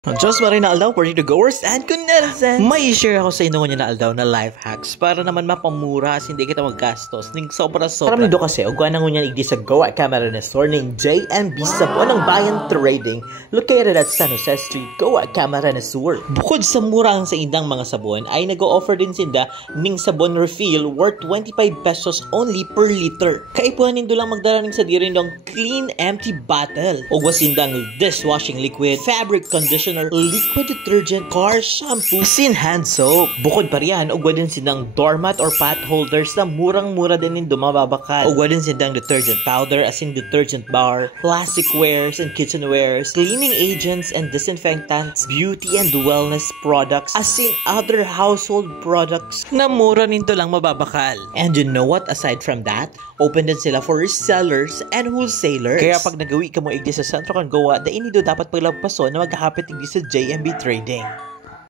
Diyos maray na aldaw, party to goers and kunelsen. May share ako sa inyo niya na aldaw na life hacks para naman mapamura as hindi kita maggastos ning sobra-sobra. Karami do kasi, ugwa na ngunyan igdi sa Goa Camera na store ning JMB sa Buwanang Bayan Trading located at San Jose Street, Goa Camera na store. Bukod sa mura ang sa indang mga sabon, ay nag-o-offer din sinda ning sabon refill worth 25 pesos only per liter. Kaipuhan nindo lang magdala ning sa dirin dong clean empty bottle. Ugwa sindang dishwashing liquid, fabric conditioner, liquid detergent, car shampoo, sin hand soap. Bukod pa riyan, ugwa din sinang doormat or pot holders na murang-mura din nindo mababakal. Ugwa din sinang detergent powder as in detergent bar, plastic wares and kitchenwares, cleaning agents and disinfectants, beauty and wellness products as in other household products na mura nito lang mababakal. And you know what? Aside from that, open din sila for resellers and wholesalers. Kaya pag nagawi ka mo igdi sa Sentro kan Goa, da inido dapat paglagpaso na magkakapit igdi sa JMB Trading.